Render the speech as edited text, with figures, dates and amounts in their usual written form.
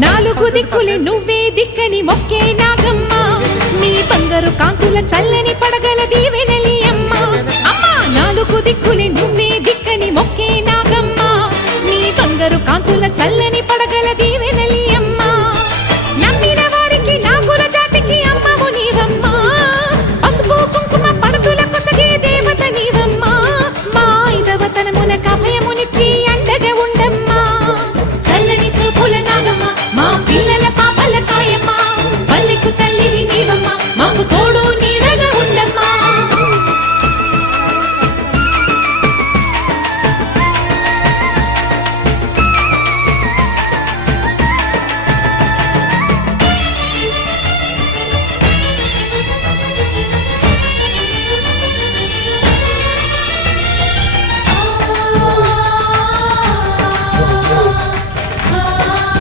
నాలుగు దిక్కులే నువ్వే దిక్కని మొక్కే నాగమ్మ నీ బంగారు కాంతుల చల్లని పడగల దీవెనలి అమ్మ అమ్మా నాలుగు దిక్కులే నువ్వే దిక్కని మొక్కే నాగమ్మ నీ బంగారు కాంతుల చల్లని పడగల దీవెనలి